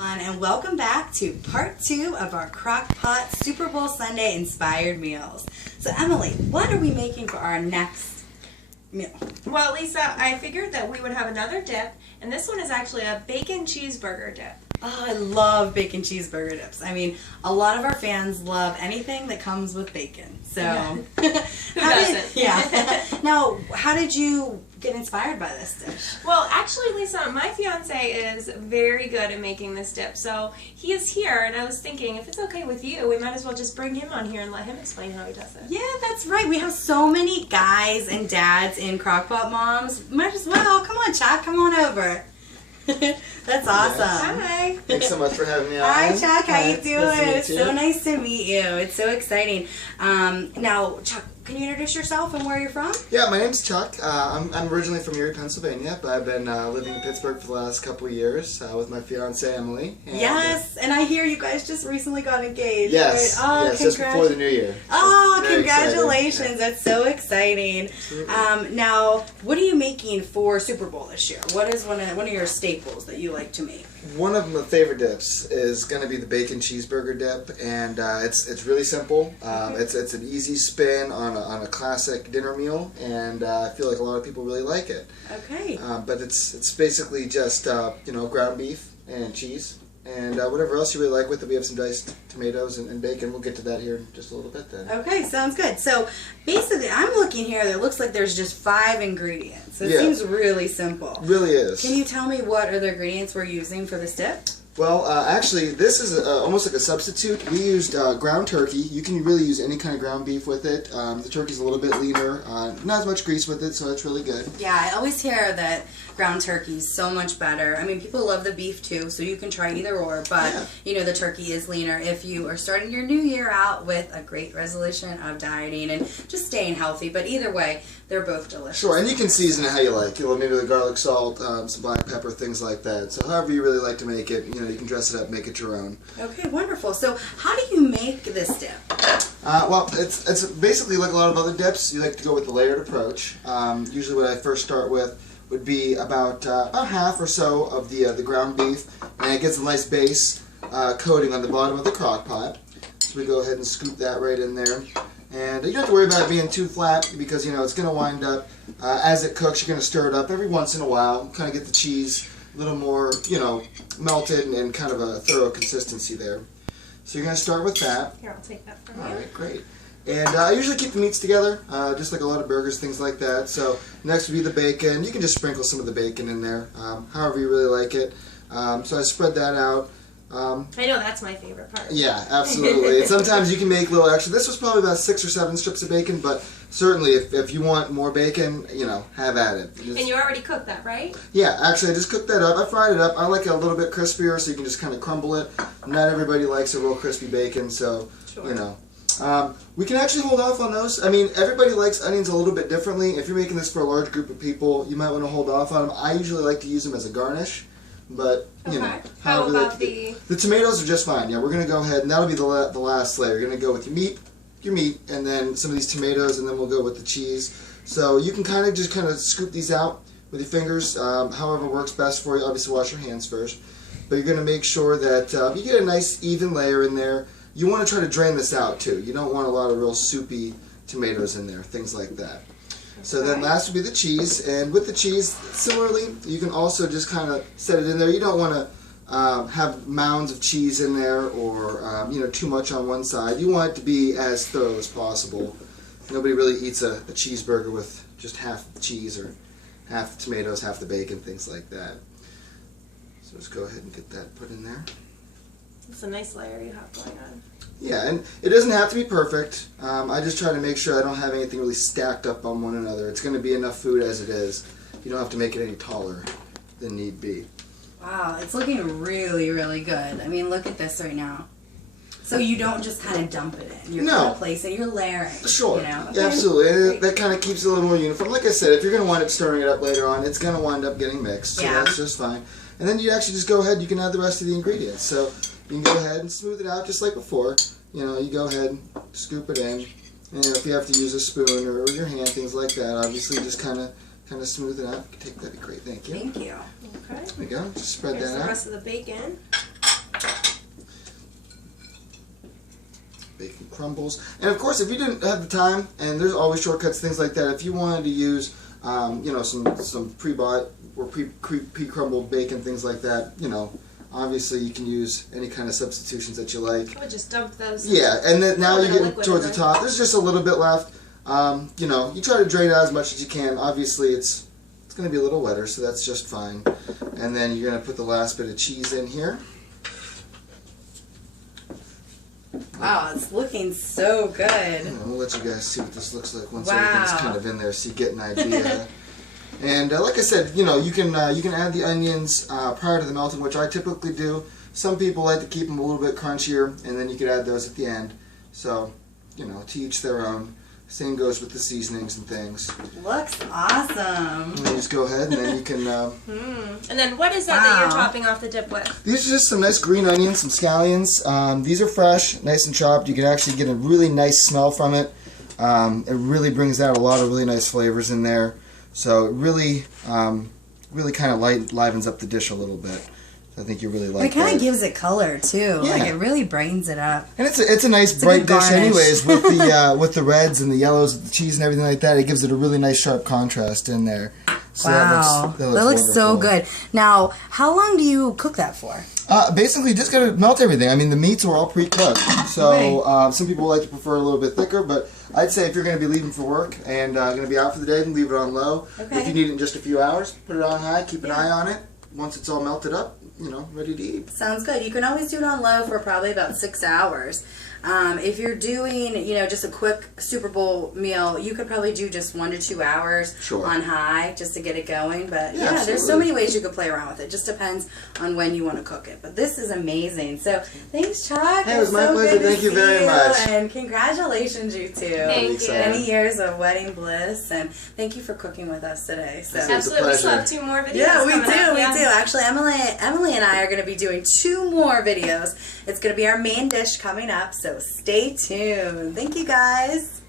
And welcome back to part 2 of our Crock Pot Super Bowl Sunday inspired meals. So Emily, what are we making for our next meal? Well, Lisa, I figured that we would have another dip, and this one is actually a bacon cheeseburger dip. Oh, I love bacon cheeseburger dips. I mean, a lot of our fans love anything that comes with bacon. So, Who doesn't? Now, how did you get inspired by this dish? Well, actually, Lisa, my fiance is very good at making this dip. So he is here, and I was thinking, if it's okay with you, we might as well just bring him on here and let him explain how he does it. Yeah, that's right. We have so many guys and dads in Crockpot Moms. Might as well. Come on, Chuck. Come on over. That's awesome. Hi. Thanks so much for having me on. Hi, Chuck. How you doing? Nice It's so nice to meet you. It's so exciting. Now, Chuck, can you introduce yourself and where you're from? Yeah, my name's Chuck. I'm originally from Erie, Pennsylvania, but I've been living in Pittsburgh for the last couple of years with my fiance Emily. And, Yes, and I hear you guys just recently got engaged. Yes, Right? Oh, yes, just before the new year. Oh, Very congratulations. exciting. That's so exciting. Now, what are you making for Super Bowl this year? What is one of your staples that you like to make? One of my favorite dips is going to be the bacon cheeseburger dip, and it's really simple. It's an easy spin on a classic dinner meal, and I feel like a lot of people really like it. Okay. But it's basically just ground beef and cheese, and whatever else you really like with it. We have some diced tomatoes and bacon. We'll get to that here in just a little bit then. Okay, sounds good. So basically, I'm looking here. It looks like there's just 5 ingredients. It Yeah. seems really simple. Really is. Can you tell me what are the ingredients we're using for this dip? Well, actually, this is almost like a substitute. We used ground turkey. You can really use any kind of ground beef with it. The turkey's a little bit leaner, not as much grease with it, so it's really good. Yeah, I always hear that ground turkey is so much better. I mean, people love the beef too, so you can try either or, but the turkey is leaner if you are starting your new year out with a great resolution of dieting and just staying healthy. But either way, they're both delicious. Sure, and you can season it how you like. Maybe the garlic salt, some black pepper, things like that. So however you really like to make it, you can dress it up, make it your own. Okay, wonderful. So how do you make this dip? Well, it's basically like a lot of other dips. You like to go with the layered approach. Usually what I first start with would be about half or so of the ground beef, and it gets a nice base coating on the bottom of the crock pot. So we go ahead and scoop that right in there. And you don't have to worry about it being too flat because, it's going to wind up, as it cooks, you're going to stir it up every once in a while, kind of get the cheese a little more, melted and kind of a thorough consistency there. So you're going to start with that. Here, I'll take that from you. All right, great. And I usually keep the meats together, just like a lot of burgers, things like that. So next would be the bacon. You can just sprinkle some of the bacon in there, however you really like it. So I spread that out. I know that's my favorite part. Yeah, absolutely. And sometimes you can make little extra. This was probably about 6 or 7 strips of bacon, but certainly if you want more bacon, have at it. And you already cooked that, right? Yeah, actually I just cooked that up. I fried it up. I like it a little bit crispier so you can just kind of crumble it. Not everybody likes a real crispy bacon, so, Sure. We can actually hold off on those. I mean, everybody likes onions a little bit differently. If you're making this for a large group of people, you might want to hold off on them. I usually like to use them as a garnish. But, How about the tomatoes are just fine. Yeah, we're going to go ahead, and that'll be the last layer. You're going to go with your meat, and then some of these tomatoes, and then we'll go with the cheese. So you can kind of scoop these out with your fingers, however works best for you. Obviously wash your hands first. But you're going to make sure that you get a nice even layer in there. You want to try to drain this out too. You don't want a lot of real soupy tomatoes in there, things like that. So then last would be the cheese, and with the cheese, similarly, you can also just kind of set it in there. You don't want to have mounds of cheese in there or too much on one side. You want it to be as thorough as possible. Nobody really eats a cheeseburger with just half the cheese or half the tomatoes, half the bacon, things like that. So let's go ahead and get that put in there. It's a nice layer you have going on. Yeah, and it doesn't have to be perfect. I just try to make sure I don't have anything really stacked up on one another. It's going to be enough food as it is. You don't have to make it any taller than need be. Wow, it's looking really, really good. I mean, look at this right now. So you don't just kind of dump it in. You're kind of placing, you're layering. Sure. Okay. Yeah, absolutely. And that kind of keeps it a little more uniform. Like I said, if you're going to wind up stirring it up later on, it's going to wind up getting mixed. So that's just fine. And then you actually just go ahead, you can add the rest of the ingredients. So you can go ahead and smooth it out just like before. You go ahead and scoop it in. And if you have to use a spoon or your hand, things like that, obviously just kind of smooth it out. If you can take that'd be great. Thank you. Thank you. Okay. There we go. Just spread Here's that the out. rest of the bacon. Bacon crumbles. And of course, if you didn't have the time, and there's always shortcuts, things like that, if you wanted to use, you know, some pre-bought or pre-crumbled bacon, things like that, you know, obviously you can use any kind of substitutions that you like. I would just dump those. Yeah, and then now you get towards the top. There's just a little bit left. You know, you try to drain out as much as you can. Obviously, it's going to be a little wetter, so that's just fine. And then you're going to put the last bit of cheese in here. Wow, it's looking so good. And we'll let you guys see what this looks like once everything's kind of in there, so you get an idea. And like I said, you know, you can add the onions prior to the melting, which I typically do. Some people like to keep them a little bit crunchier, and then you could add those at the end. So, you know, to each their own. Same goes with the seasonings and things. Looks awesome. And then just go ahead, and then you can... And then what is that you're topping off the dip with? These are just some nice green onions, some scallions. These are fresh, nice and chopped. You can actually get a really nice smell from it. It really brings out a lot of really nice flavors in there. So it really, really kind of livens up the dish a little bit. I think you really like that. It kind of gives it color too. Yeah. Like it really brightens it up. And it's a nice bright dish anyways with the with the reds and the yellows with the cheese and everything like that. It gives it a really nice sharp contrast in there. So wow, that looks so good. Now, how long do you cook that for? Basically, you just gotta melt everything. I mean, the meats are all pre-cooked, so some people like to prefer a little bit thicker. But I'd say if you're going to be leaving for work and going to be out for the day, then leave it on low. Okay. If you need it in just a few hours, put it on high. Keep an eye on it. Once it's all melted up, you know, ready to eat. Sounds good. You can always do it on low for probably about 6 hours. If you're doing, you know, just a quick Super Bowl meal, you could probably do just 1 to 2 hours on high just to get it going. But yeah, there's so many ways you could play around with it. Just depends on when you want to cook it. But this is amazing. So thanks, Chuck. Hey, it was my pleasure. Thank you very much. And congratulations, you two. Thank you. Many years of wedding bliss. And thank you for cooking with us today. So absolutely. We still have 2 more videos. Yeah, we do. Actually, Emily and I are going to be doing 2 more videos. It's going to be our main dish coming up. So stay tuned. Thank you, guys.